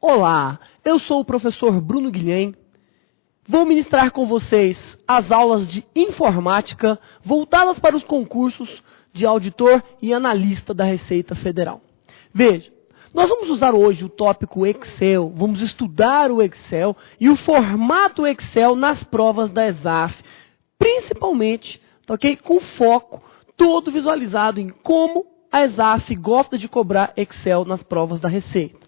Olá, eu sou o professor Bruno Guilhem. Vou ministrar com vocês as aulas de informática voltadas para os concursos de auditor e analista da Receita Federal. Veja, nós vamos usar hoje o tópico Excel, vamos estudar o Excel e o formato Excel nas provas da ESAF, principalmente, ok? Com foco todo visualizado em como a ESAF gosta de cobrar Excel nas provas da Receita.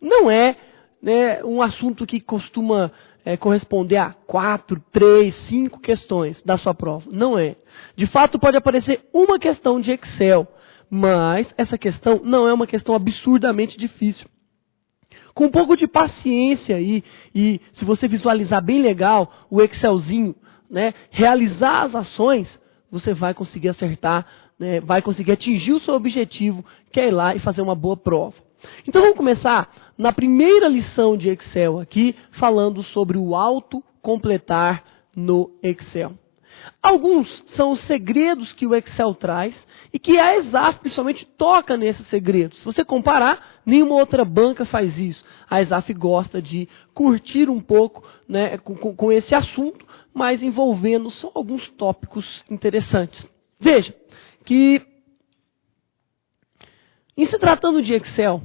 Não é, né, um assunto que costuma corresponder a 4, 3, 5 questões da sua prova. Não é. De fato, pode aparecer uma questão de Excel, mas essa questão não é uma questão absurdamente difícil. Com um pouco de paciência aí, e se você visualizar bem legal o Excelzinho, né, realizar as ações, você vai conseguir acertar, né, vai conseguir atingir o seu objetivo, que é ir lá e fazer uma boa prova. Então vamos começar na primeira lição de Excel aqui, falando sobre o autocompletar no Excel. Alguns são os segredos que o Excel traz e que a ESAF principalmente toca nesses segredos. Se você comparar, nenhuma outra banca faz isso. A ESAF gosta de curtir um pouco, né, com esse assunto, mas envolvendo só alguns tópicos interessantes. Veja que, em se tratando de Excel,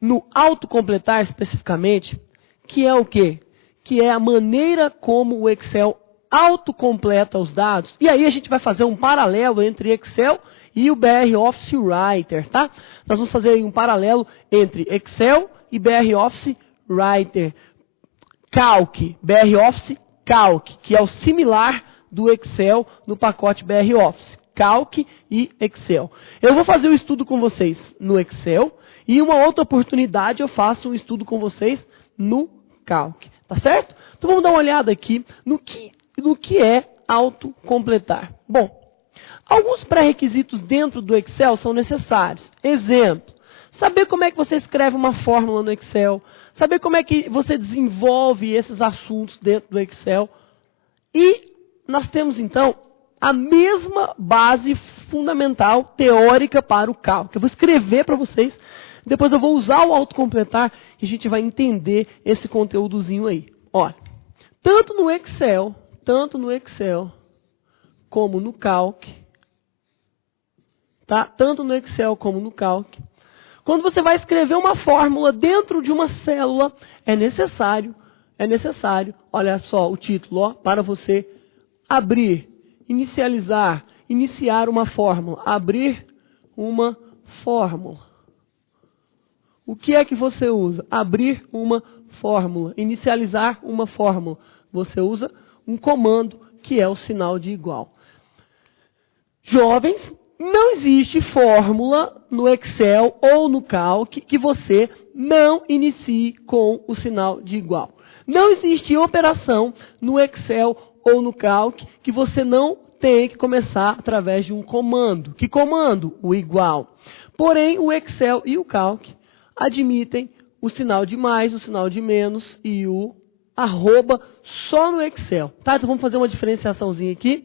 no autocompletar especificamente, que é o quê? Que é a maneira como o Excel autocompleta os dados. E aí a gente vai fazer um paralelo entre Excel e o BR Office Writer, tá? Nós vamos fazer aí um paralelo entre Excel e BR Office Writer. Calc, BR Office Calc, que é o similar do Excel no pacote BR Office. Calc e Excel. Eu vou fazer um estudo com vocês no Excel e uma outra oportunidade eu faço um estudo com vocês no Calc, tá certo? Então vamos dar uma olhada aqui no que é autocompletar. Bom, alguns pré-requisitos dentro do Excel são necessários. Exemplo, saber como é que você escreve uma fórmula no Excel, saber como é que você desenvolve esses assuntos dentro do Excel. E nós temos então a mesma base fundamental teórica para o Calc. Eu vou escrever para vocês, depois eu vou usar o autocompletar e a gente vai entender esse conteúdozinho aí. Olha, tanto no Excel como no Calc, tá? Tanto no Excel como no Calc. Quando você vai escrever uma fórmula dentro de uma célula, é necessário, olha só o título, ó, para você abrir, iniciar uma fórmula, abrir uma fórmula. O que é que você usa? Abrir uma fórmula, inicializar uma fórmula. Você usa um comando que é o sinal de igual. Jovens, não existe fórmula no Excel ou no Calc que você não inicie com o sinal de igual. Não existe operação no Excel ou no Calc que você não tem que começar através de um comando. Que comando? O igual. Porém, o Excel e o Calc admitem o sinal de mais, o sinal de menos e o arroba só no Excel. Tá? Então vamos fazer uma diferenciaçãozinha aqui,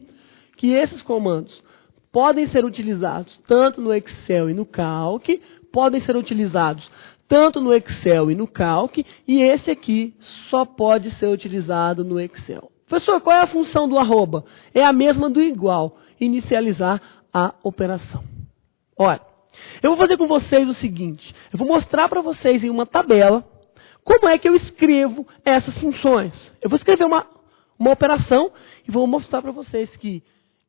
que esses comandos podem ser utilizados tanto no Excel e no Calc, podem ser utilizados tanto no Excel e no Calc, e esse aqui só pode ser utilizado no Excel. Professor, qual é a função do arroba? É a mesma do igual, inicializar a operação. Olha, eu vou fazer com vocês o seguinte, eu vou mostrar para vocês em uma tabela como é que eu escrevo essas funções. Eu vou escrever uma operação e vou mostrar para vocês que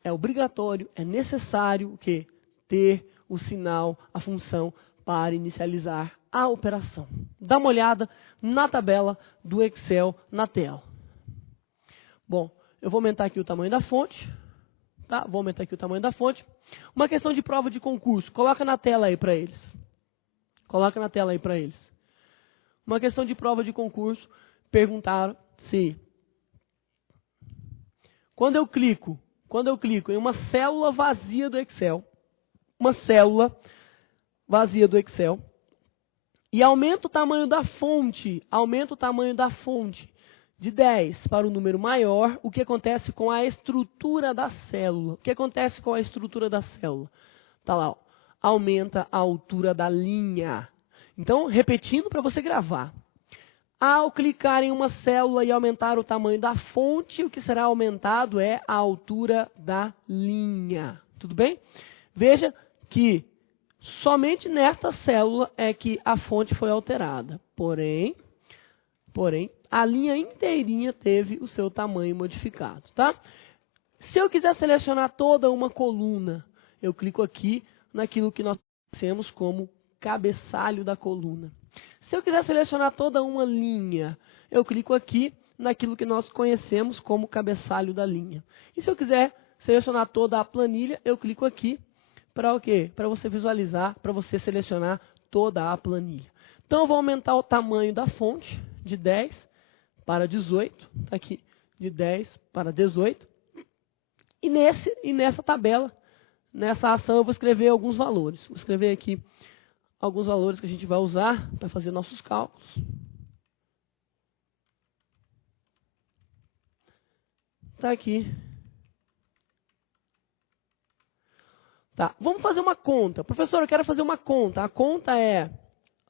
é obrigatório, é necessário o quê? Ter o sinal, a função para inicializar a operação. Dá uma olhada na tabela do Excel na tela. Bom, eu vou aumentar aqui o tamanho da fonte. Tá? Vou aumentar aqui o tamanho da fonte. Uma questão de prova de concurso. Coloca na tela aí para eles. Coloca na tela aí para eles. Uma questão de prova de concurso. Perguntaram se quando eu clico em uma célula vazia do Excel, e aumento o tamanho da fonte, de 10 para o número maior, o que acontece com a estrutura da célula? O que acontece com a estrutura da célula? Tá lá, ó, aumenta a altura da linha. Então, repetindo para você gravar. Ao clicar em uma célula e aumentar o tamanho da fonte, o que será aumentado é a altura da linha. Tudo bem? Veja que somente nesta célula é que a fonte foi alterada. Porém, a linha inteirinha teve o seu tamanho modificado, tá? Se eu quiser selecionar toda uma coluna, eu clico aqui naquilo que nós conhecemos como cabeçalho da coluna. Se eu quiser selecionar toda uma linha, eu clico aqui naquilo que nós conhecemos como cabeçalho da linha. E se eu quiser selecionar toda a planilha, eu clico aqui para o quê? Para você visualizar, para você selecionar toda a planilha. Então, eu vou aumentar o tamanho da fonte de 10 para 18, tá aqui, de 10 para 18. E nessa tabela, nessa ação, eu vou escrever alguns valores. Vou escrever aqui alguns valores que a gente vai usar para fazer nossos cálculos. Está aqui. Tá, vamos fazer uma conta. Professor, eu quero fazer uma conta. A conta é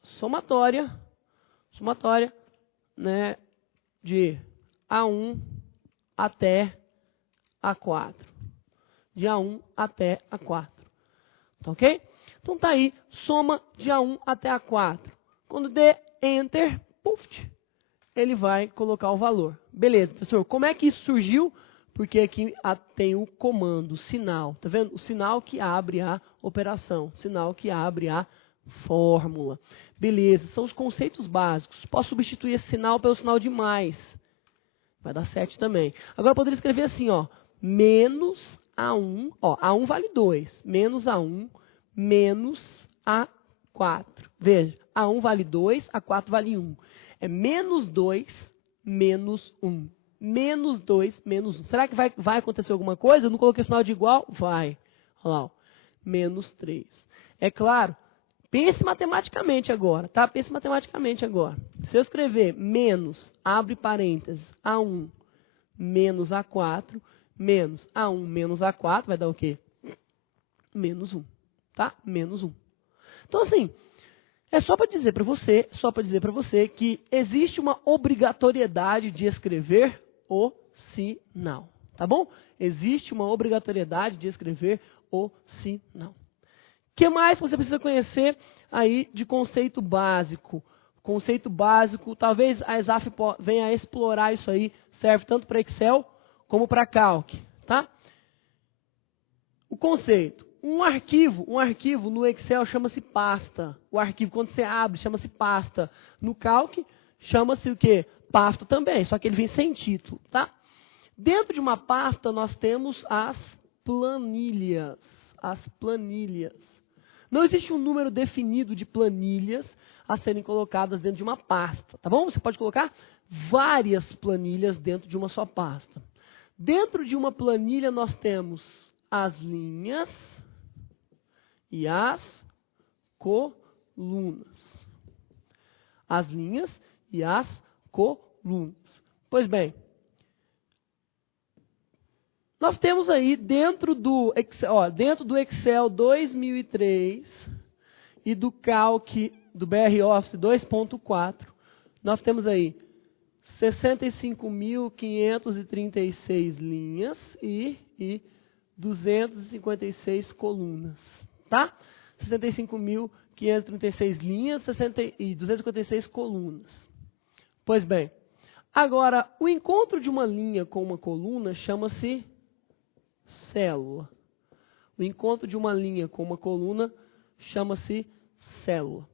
somatória, né, de A1 até A4. De A1 até A4. Tá ok? Então tá aí, soma de A1 até A4. Quando der Enter, puff, ele vai colocar o valor. Beleza, professor, como é que isso surgiu? Porque aqui tem o comando, sinal. Tá vendo? O sinal que abre a operação, sinal que abre a fórmula. Beleza, são os conceitos básicos. Posso substituir esse sinal pelo sinal de mais. Vai dar 7 também. Agora eu poderia escrever assim, ó, menos A1, ó, A1 vale 2, menos A1, menos A4. Veja, A1 vale 2, A4 vale 1. É menos 2, menos 1. Menos 2, menos 1. Será que vai acontecer alguma coisa? Eu não coloquei sinal de igual? Vai. Olha lá, ó. Menos 3. É claro, pense matematicamente agora, tá? Pense matematicamente agora. Se eu escrever menos, abre parênteses, A1 menos A4, menos A1 menos A4, vai dar o quê? Menos 1. Tá? Menos 1. Então, assim, é só para dizer para você que existe uma obrigatoriedade de escrever o sinal. Tá bom? Existe uma obrigatoriedade de escrever o sinal. O que mais você precisa conhecer aí de conceito básico? Conceito básico, talvez a ESAF venha a explorar isso aí, serve tanto para Excel como para Calc, tá? O conceito. Um arquivo no Excel chama-se pasta. O arquivo, quando você abre, chama-se pasta. No Calc, chama-se o quê? Pasta também, só que ele vem sem título, tá? Dentro de uma pasta, nós temos as planilhas. As planilhas. Não existe um número definido de planilhas a serem colocadas dentro de uma pasta, tá bom? Você pode colocar várias planilhas dentro de uma só pasta. Dentro de uma planilha, nós temos as linhas e as colunas. As linhas e as colunas. Pois bem, nós temos aí dentro do Excel 2003 e do Calc do BR Office 2.4, nós temos aí 65.536 linhas e 256 colunas, tá? 65.536 linhas e 256 colunas. Pois bem, agora, o encontro de uma linha com uma coluna chama-se célula. O encontro de uma linha com uma coluna chama-se célula.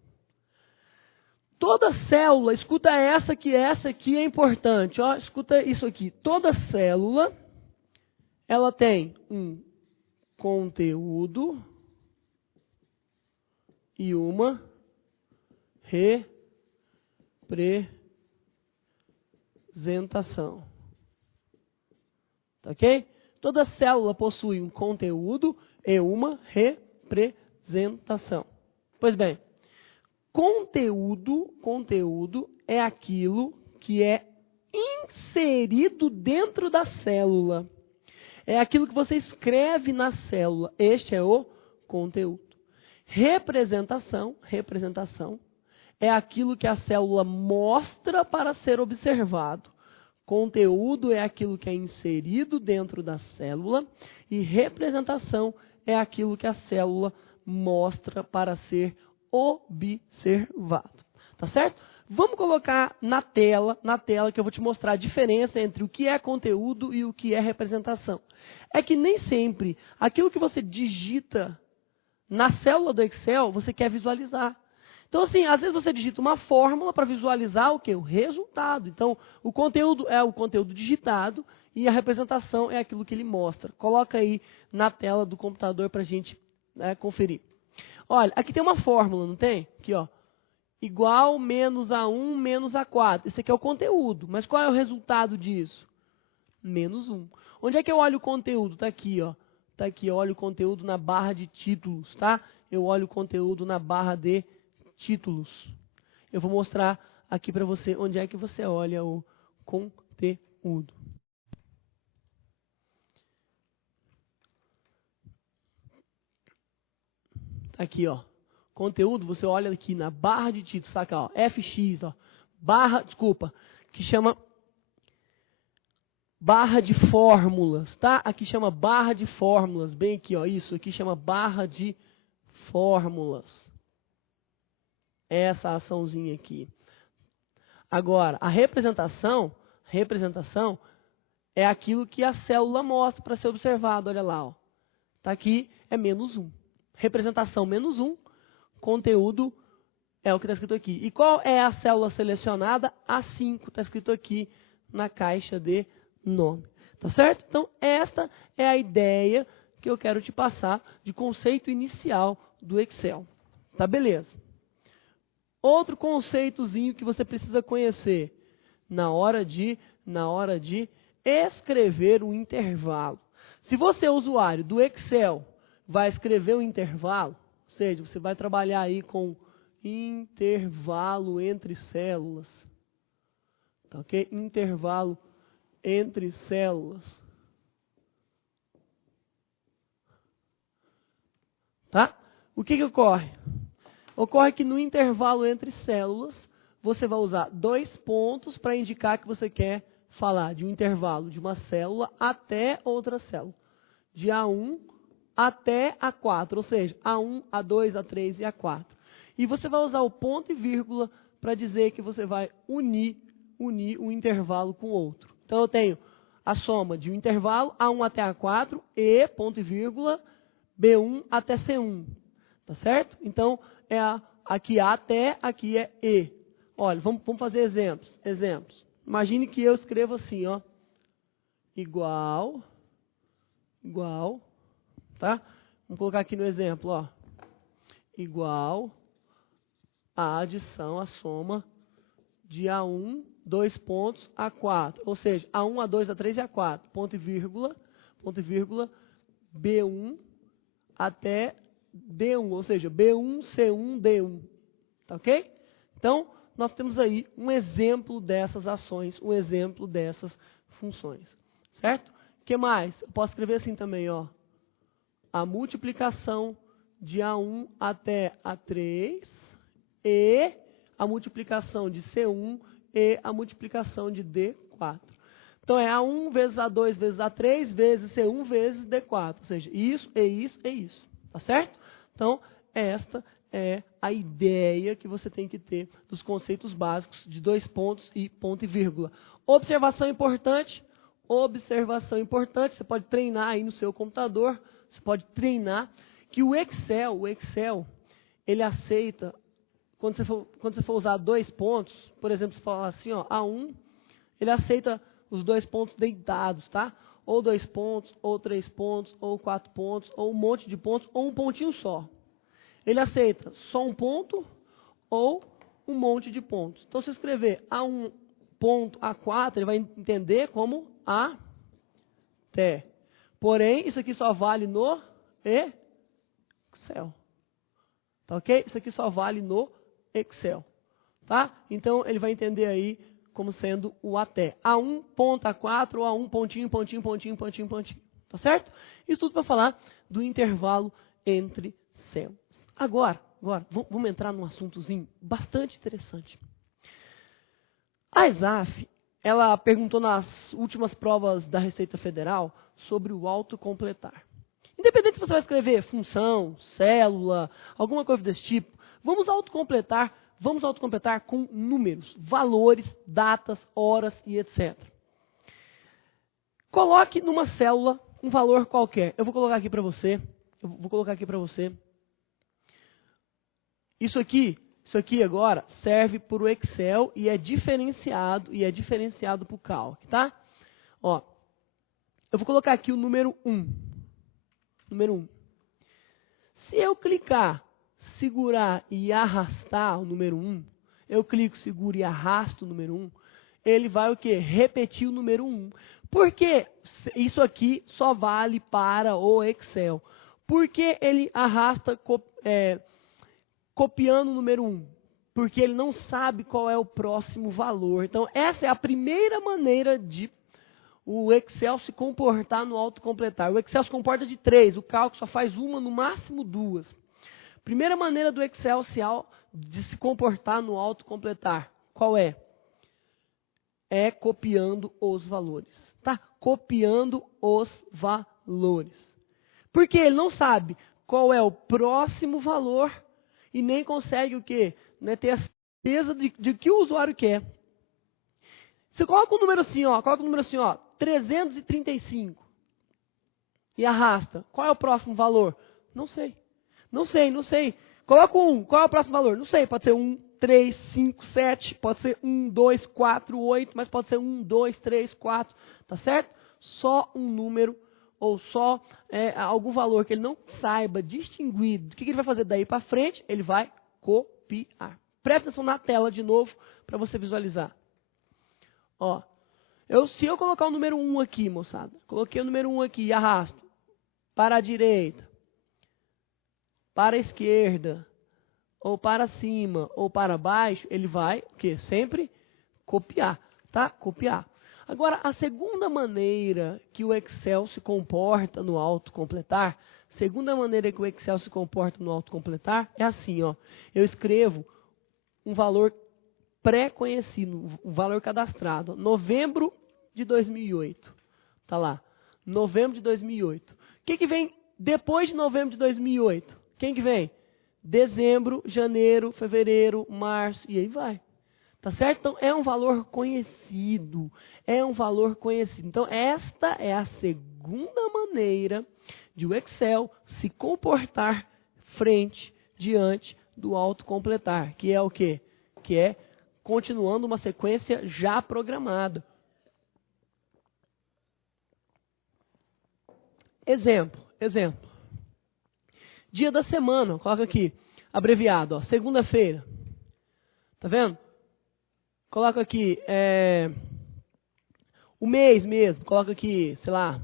Toda célula, escuta essa aqui é importante, ó, escuta isso aqui. Toda célula, ela tem um conteúdo e uma representação. Tá ok? Toda célula possui um conteúdo e uma representação. Pois bem, conteúdo é aquilo que é inserido dentro da célula. É aquilo que você escreve na célula. Este é o conteúdo. Representação é aquilo que a célula mostra para ser observado. Conteúdo é aquilo que é inserido dentro da célula e representação é aquilo que a célula mostra para ser observado. Tá certo? Vamos colocar na tela que eu vou te mostrar a diferença entre o que é conteúdo e o que é representação. É que nem sempre aquilo que você digita na célula do Excel, você quer visualizar. Então, assim, às vezes você digita uma fórmula para visualizar o quê? O resultado. Então, o conteúdo é o conteúdo digitado e a representação é aquilo que ele mostra. Coloca aí na tela do computador para a gente conferir. Olha, aqui tem uma fórmula, não tem? Aqui, ó. Igual menos A1 menos A4. Esse aqui é o conteúdo. Mas qual é o resultado disso? Menos 1. Onde é que eu olho o conteúdo? Está aqui, ó. Está aqui, eu olho o conteúdo na barra de títulos, tá? Eu olho o conteúdo na barra de títulos. Eu vou mostrar aqui para você onde é que você olha o conteúdo. Tá aqui, ó. Conteúdo, você olha aqui na barra de títulos, saca, ó, FX, ó, que chama barra de fórmulas, tá? Aqui chama barra de fórmulas, bem aqui, ó, isso aqui chama barra de fórmulas. Essa açãozinha aqui. Agora, a representação é aquilo que a célula mostra para ser observado, olha lá, ó. Tá aqui, é menos 1. Representação menos 1. Conteúdo é o que está escrito aqui. E qual é a célula selecionada? A5, está escrito aqui na caixa de nome. Tá certo? Então, esta é a ideia que eu quero te passar de conceito inicial do Excel. Tá, beleza. Outro conceitozinho que você precisa conhecer na hora de escrever um intervalo. Se você é usuário do Excel, vai escrever um intervalo, ou seja, você vai trabalhar aí com intervalo entre células. Tá, ok? Intervalo entre células. Tá? O que ocorre? Ocorre que no intervalo entre células, você vai usar 2 pontos para indicar que você quer falar de um intervalo de uma célula até outra célula. De A1 até A4, ou seja, A1, A2, A3 e A4. E você vai usar o ponto e vírgula para dizer que você vai unir um intervalo com o outro. Então, eu tenho a soma de um intervalo A1 até A4 e, ponto e vírgula, B1 até C1. Tá certo? Então, aqui A até, aqui é E. Olha, vamos fazer exemplos. Imagine que eu escrevo assim, ó. Igual, tá? Vamos colocar aqui no exemplo, ó. Igual a adição, a soma de A1, 2 pontos, A4. Ou seja, A1, A2, A3 e A4. Ponto e vírgula, B1 até D1. Ou seja, B1, C1, D1. Tá ok? Então, nós temos aí um exemplo dessas ações, um exemplo dessas funções. Certo? O que mais? Eu posso escrever assim também, ó. A multiplicação de A1 até A3 e a multiplicação de C1 e a multiplicação de D4. Então, é A1 vezes A2 vezes A3 vezes C1 vezes D4. Ou seja, isso, e isso, e isso. Tá certo? Então, esta é a ideia que você tem que ter dos conceitos básicos de 2 pontos e ponto e vírgula. Observação importante, você pode treinar aí no seu computador, você pode treinar que o Excel, ele aceita, quando você for usar 2 pontos, por exemplo, você falar assim, ó, A1, ele aceita os 2 pontos deitados, tá? Ou 2 pontos, ou 3 pontos, ou 4 pontos, ou um monte de pontos, ou um pontinho só. Ele aceita só um ponto ou um monte de pontos. Então, se eu escrever A1 ponto A4, ele vai entender como até. Porém, isso aqui só vale no Excel. Tá ok? Isso aqui só vale no Excel. Tá? Então, ele vai entender aí como sendo o até. A1 ponto A4 ou A1 pontinho, pontinho, pontinho, pontinho, pontinho. Tá certo? Isso tudo para falar do intervalo entre células. Agora, vamos entrar num assuntozinho bastante interessante. A ESAF, ela perguntou nas últimas provas da Receita Federal sobre o autocompletar. Independente se você vai escrever função, célula, alguma coisa desse tipo, vamos autocompletar com números, valores, datas, horas e etc. Coloque numa célula um valor qualquer. Eu vou colocar aqui para você. Isso aqui agora serve para o Excel e é diferenciado para o Calc, tá? Ó, eu vou colocar aqui o número 1. Número 1. Se eu clicar, segurar e arrastar o número 1, eu clico, seguro e arrasto o número 1, ele vai o quê? Repetir o número 1. Porque isso aqui só vale para o Excel. Porque ele arrasta copiando o número 1? Porque ele não sabe qual é o próximo valor. Então, essa é a primeira maneira de o Excel se comportar no autocompletar. O Excel se comporta de 3, o cálculo só faz uma, no máximo 2. Primeira maneira do Excel de se comportar no autocompletar, qual é? É copiando os valores. Tá? Copiando os valores. Porque ele não sabe qual é o próximo valor e nem consegue o quê? Né, ter a certeza de que o usuário quer. Você coloca o número assim, ó, 335. E arrasta. Qual é o próximo valor? Não sei. Coloca o 1. Qual é o próximo valor? Não sei. Pode ser 1, 3, 5, 7. Pode ser 1, 2, 4, 8. Mas pode ser 1, 2, 3, 4. Tá certo? Só um número ou só algum valor que ele não saiba distinguir. O que ele vai fazer daí para frente? Ele vai copiar. Presta atenção na tela de novo para você visualizar. Ó, se eu colocar o número 1 aqui, moçada, coloquei o número 1 aqui e arrasto para a direita, para a esquerda, ou para cima, ou para baixo, ele vai, o quê? Sempre copiar, tá? Copiar. Agora, a segunda maneira que o Excel se comporta no autocompletar, é assim, ó. Eu escrevo um valor pré-conhecido, um valor cadastrado. Novembro de 2008. Tá lá. Novembro de 2008. O que vem depois de novembro de 2008? Quem que vem? Dezembro, janeiro, fevereiro, março e aí vai. Tá certo? Então, é um valor conhecido. Então, esta é a segunda maneira de o Excel se comportar diante do autocompletar. Que é o quê? Que é continuando uma sequência já programada. Exemplo. Dia da semana, coloca aqui, abreviado, ó, segunda-feira. Tá vendo? Coloca aqui, o mês mesmo, coloca aqui, sei lá,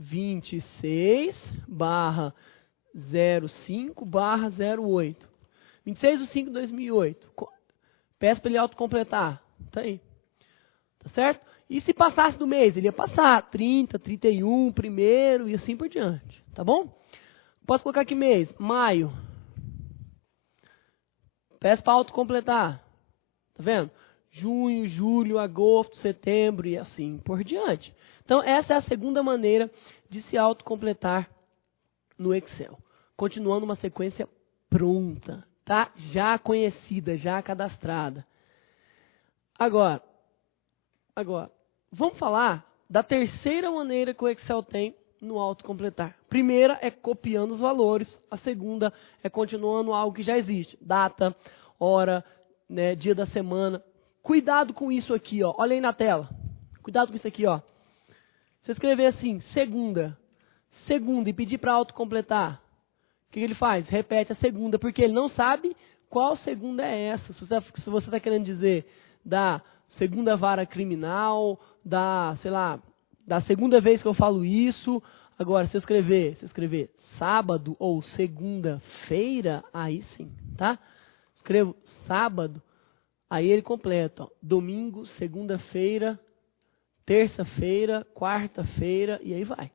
26/05/08. 26/05/2008. Peço para ele autocompletar. Tá aí. Tá certo? E se passasse do mês? Ele ia passar 30, 31, 1º e assim por diante. Tá bom? Posso colocar aqui mês? Maio. Peço para autocompletar. Tá vendo? Junho, julho, agosto, setembro e assim por diante. Então, essa é a segunda maneira de se autocompletar no Excel. Continuando uma sequência pronta, tá? Já conhecida, já cadastrada. Agora, vamos falar da terceira maneira que o Excel tem no autocompletar. Primeira é copiando os valores, a segunda é continuando algo que já existe. Data, hora, né, dia da semana. Cuidado com isso aqui, ó. Olha aí na tela. Cuidado com isso aqui, ó. Se eu escrever assim, segunda, e pedir para autocompletar, o que ele faz? Repete a segunda, porque ele não sabe qual segunda é essa. Se você está querendo dizer da segunda vara criminal, sei lá, da segunda vez que eu falo isso. Agora, se eu escrever sábado ou segunda-feira, aí sim, tá? Escrevo sábado, Aí ele completa, ó, domingo, segunda-feira, terça-feira, quarta-feira, e aí vai.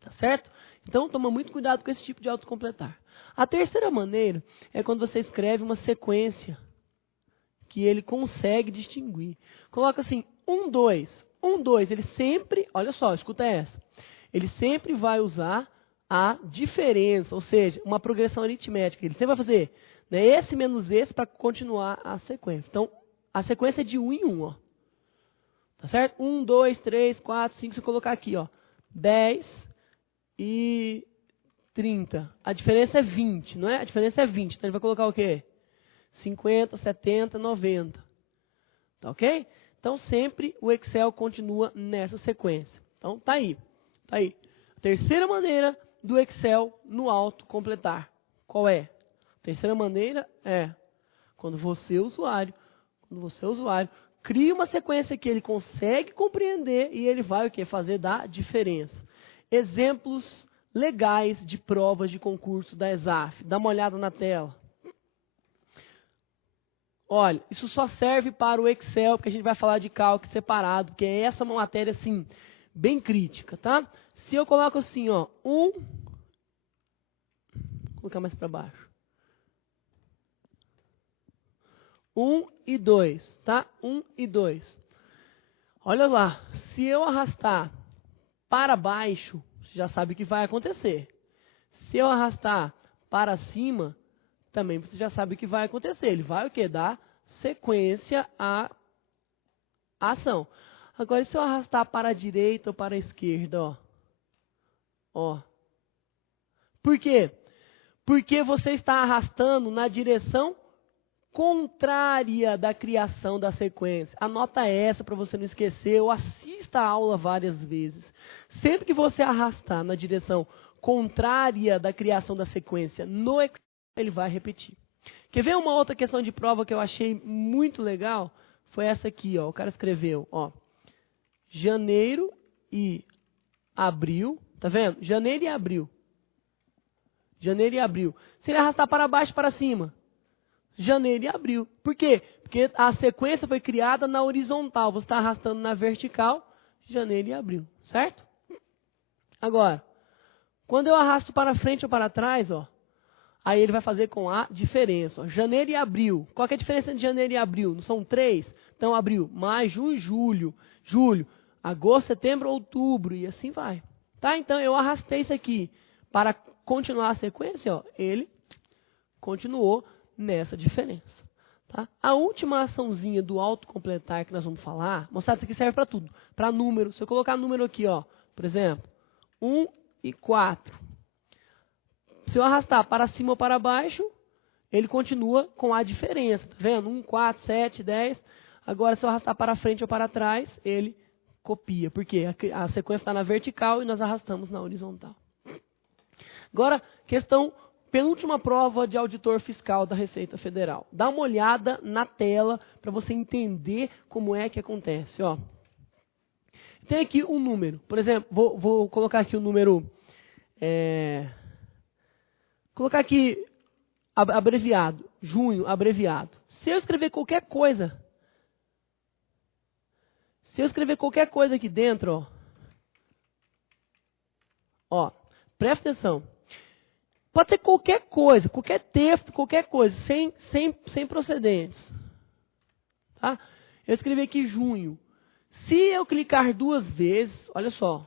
Tá certo? Então, toma muito cuidado com esse tipo de autocompletar. A terceira maneira é quando você escreve uma sequência que ele consegue distinguir. Coloca assim, 1, 2. 1, 2, ele sempre, olha só, escuta essa. Ele sempre vai usar a diferença, ou seja, uma progressão aritmética. Ele sempre vai fazer, né, esse menos esse para continuar a sequência. Então, a sequência é de 1 em 1, ó. Tá certo? 1, 2, 3, 4, 5, se eu colocar aqui, ó, 10 e 30. A diferença é 20, não é? A diferença é 20. Então, ele vai colocar o quê? 50, 70, 90. Tá ok? Então, sempre o Excel continua nessa sequência. Então, tá aí. Tá aí. A terceira maneira do Excel no autocompletar. Qual é? A terceira maneira é quando você, usuário, cria uma sequência que ele consegue compreender e ele vai o quê? Fazer da diferença. Exemplos legais de provas de concurso da ESAF. Dá uma olhada na tela. Olha, isso só serve para o Excel, porque a gente vai falar de cálculo separado, porque essa é uma matéria, assim, bem crítica, tá? Se eu coloco assim, ó, vou colocar mais para baixo. 1 e 2, tá? 1 e 2. Olha lá, se eu arrastar para baixo, você já sabe o que vai acontecer. Se eu arrastar para cima, também você já sabe o que vai acontecer. Ele vai o quê? Dar sequência à ação. Agora, se eu arrastar para a direita ou para a esquerda, ó. Ó. Por quê? Porque você está arrastando na direção contrária da criação da sequência. Anota essa para você não esquecer, ou assista a aula várias vezes. Sempre que você arrastar na direção contrária da criação da sequência no Excel, ele vai repetir. Quer ver uma outra questão de prova que eu achei muito legal? Foi essa aqui, ó. O cara escreveu, ó, janeiro e abril, tá vendo? Janeiro e abril. Janeiro e abril. Se ele arrastar para baixo e para cima, janeiro e abril. Por quê? Porque a sequência foi criada na horizontal. Você está arrastando na vertical, janeiro e abril, certo? Agora, quando eu arrasto para frente ou para trás, ó, aí ele vai fazer com a diferença. Ó. Janeiro e abril. Qual que é a diferença entre janeiro e abril? Não são 3? Então, abril, maio, junho, julho, agosto, setembro, outubro, e assim vai. Tá? Então, eu arrastei isso aqui para continuar a sequência, ó, ele continuou nessa diferença. Tá? A última açãozinha do autocompletar que nós vamos falar, mostrado isso aqui serve para tudo. Para número, se eu colocar número aqui, ó, por exemplo, 1 e 4. Se eu arrastar para cima ou para baixo, ele continua com a diferença. Tá vendo? 1, 4, 7, 10. Agora, se eu arrastar para frente ou para trás, ele copia. Porque a sequência está na vertical e nós arrastamos na horizontal. Agora, penúltima prova de auditor fiscal da Receita Federal. Dá uma olhada na tela para você entender como é que acontece. Ó. Tem aqui um número. Por exemplo, vou colocar aqui o número... colocar aqui abreviado, junho, abreviado. Se eu escrever qualquer coisa aqui dentro, ó, presta atenção. Pode ser qualquer coisa, qualquer texto, qualquer coisa, sem procedentes. Tá? Eu escrevi aqui junho. Se eu clicar 2 vezes, olha só.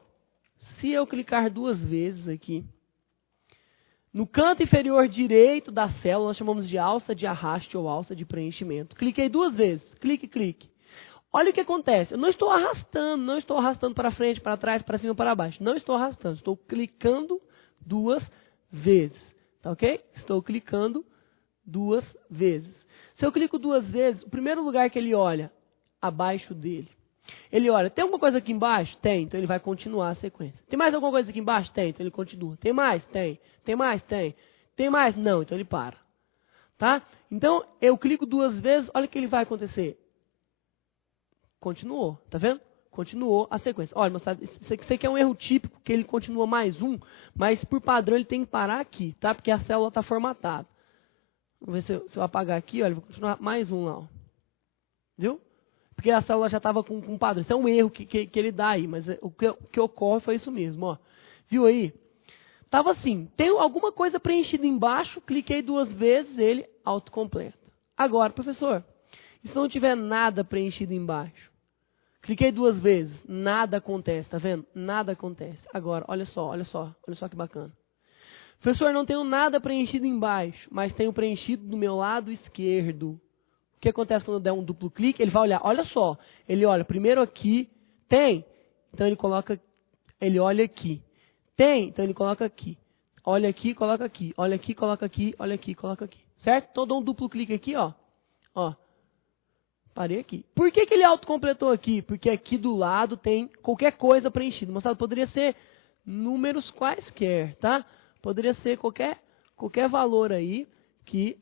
Se eu clicar 2 vezes aqui, no canto inferior direito da célula, nós chamamos de alça de arraste ou alça de preenchimento. Cliquei 2 vezes. Clique. Olha o que acontece. Eu não estou arrastando para frente, para trás, para cima, para baixo. Não estou arrastando. Estou clicando 2 vezes. Tá ok? Estou clicando 2 vezes. Se eu clico 2 vezes, o primeiro lugar que ele olha, abaixo dele. Ele olha, tem alguma coisa aqui embaixo? Tem, então ele vai continuar a sequência. Tem mais alguma coisa aqui embaixo? Tem, então ele continua. Tem mais? Tem. Tem mais? Tem. Tem mais? Não, então ele para. Tá? Então, eu clico 2 vezes, olha o que ele vai acontecer. Continuou, tá vendo? Continuou a sequência. Olha, moçada, isso aqui é um erro típico, que ele continua mais um, mas por padrão ele tem que parar aqui, tá? Porque a célula está formatada. Vamos ver se eu apagar aqui, olha, vou continuar mais um lá. Ó. Viu? Porque a célula já estava com um padrão. Isso é um erro que ele dá aí, mas o que ocorre foi isso mesmo. Ó. Viu aí? Estava assim, tem alguma coisa preenchida embaixo, cliquei 2 vezes, ele autocompleta. Agora, professor, e se não tiver nada preenchido embaixo? Cliquei 2 vezes, nada acontece, tá vendo? Nada acontece. Agora, olha só que bacana. Professor, não tenho nada preenchido embaixo, mas tenho preenchido do meu lado esquerdo. O que acontece quando eu der um duplo clique? Ele vai olhar, olha só, ele olha primeiro aqui, tem, então ele olha aqui. Tem, então ele coloca aqui. Olha aqui, coloca aqui. Olha aqui, coloca aqui. Olha aqui, coloca aqui. Certo? Então eu dou um duplo clique aqui, ó. Ó. Parei aqui. Por que ele autocompletou aqui? Porque aqui do lado tem qualquer coisa preenchida. Moçada, poderia ser números quaisquer, tá? Poderia ser qualquer valor aí que,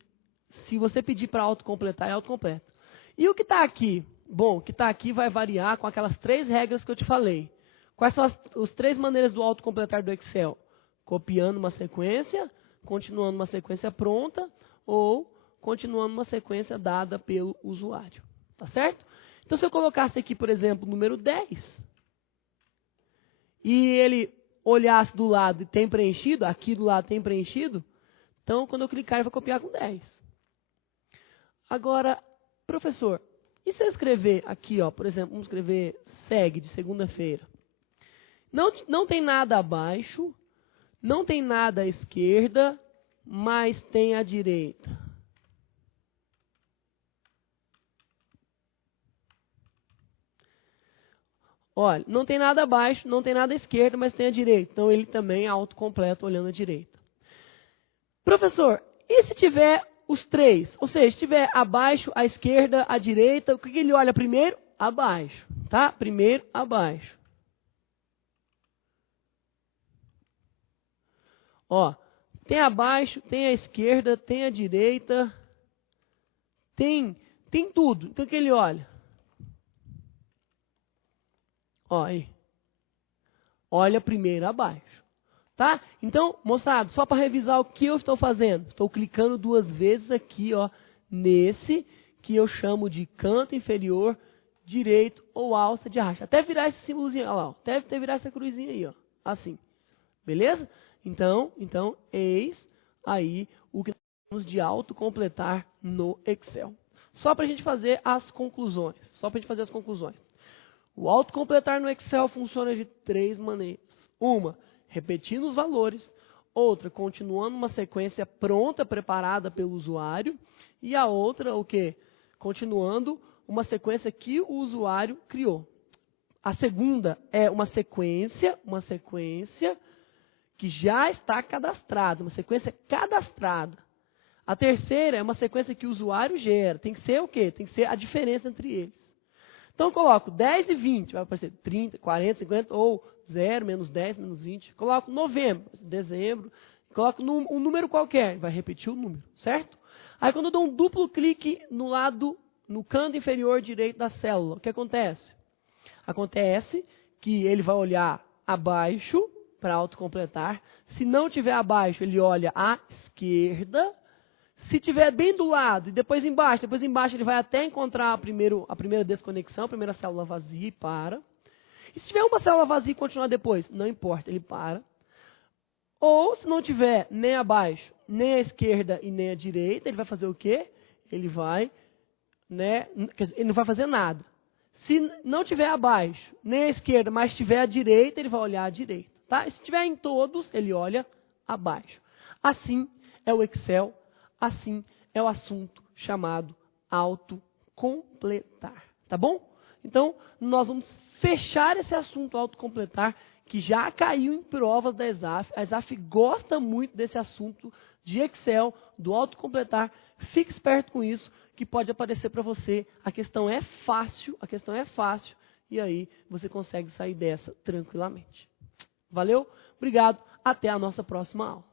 se você pedir para autocompletar, é autocompleta. E o que está aqui? Bom, o que está aqui vai variar com aquelas 3 regras que eu te falei. Quais são as 3 maneiras do autocompletar do Excel? Copiando uma sequência, continuando uma sequência pronta ou continuando uma sequência dada pelo usuário. Tá certo? Então, se eu colocasse aqui, por exemplo, o número 10, e ele olhasse do lado e tem preenchido, aqui do lado tem preenchido, então, quando eu clicar, ele vai copiar com 10. Agora, professor, e se eu escrever aqui, ó, por exemplo, vamos escrever segue de segunda-feira. Não tem nada abaixo, não tem nada à esquerda, mas tem à direita. Olha, não tem nada abaixo, não tem nada à esquerda, mas tem à direita. Então, ele também é autocompleto olhando à direita. Professor, e se tiver os 3? Ou seja, se tiver abaixo, à esquerda, à direita, o que ele olha primeiro? Abaixo, tá? Primeiro, abaixo. Ó, tem abaixo, tem à esquerda, tem à direita, tem tudo. Então, o que ele olha? Ó, aí. Olha primeiro abaixo. Tá? Então, moçada, só para revisar o que eu estou fazendo. Estou clicando 2 vezes aqui, ó, nesse que eu chamo de canto inferior direito ou alça de arrasto. Até virar esse símbolozinho, olha lá, ó, até virar essa cruzinha aí, ó, assim. Beleza? Então, eis aí o que nós temos de autocompletar no Excel. Só para a gente fazer as conclusões. O autocompletar no Excel funciona de 3 maneiras. Uma, repetindo os valores. Outra, continuando uma sequência pronta, preparada pelo usuário. E a outra, o quê? Continuando uma sequência que o usuário criou. A segunda é uma sequência que já está cadastrada, uma sequência cadastrada. A terceira é uma sequência que o usuário gera. Tem que ser o quê? Tem que ser a diferença entre eles. Então, eu coloco 10 e 20, vai aparecer 30, 40, 50, ou 0, menos 10, menos 20. Coloco novembro, dezembro, coloco um número qualquer, vai repetir o número, certo? Aí, quando eu dou um duplo clique no canto inferior direito da célula, o que acontece? Acontece que ele vai olhar abaixo para autocompletar. Se não tiver abaixo, ele olha à esquerda. Se tiver bem do lado e depois embaixo ele vai até encontrar a primeira desconexão, a primeira célula vazia e para. E se tiver uma célula vazia e continuar depois, não importa, ele para. Ou se não tiver nem abaixo, nem à esquerda e nem à direita, ele vai fazer o quê? Ele não vai fazer nada. Se não tiver abaixo, nem à esquerda, mas tiver à direita, ele vai olhar à direita. Tá? E se tiver em todos, ele olha abaixo. Assim é o Excel. Assim é o assunto chamado autocompletar. Tá bom? Então, nós vamos fechar esse assunto autocompletar, que já caiu em provas da ESAF. A ESAF gosta muito desse assunto de Excel, do autocompletar. Fique esperto com isso, que pode aparecer para você. A questão é fácil, e aí você consegue sair dessa tranquilamente. Valeu? Obrigado. Até a nossa próxima aula.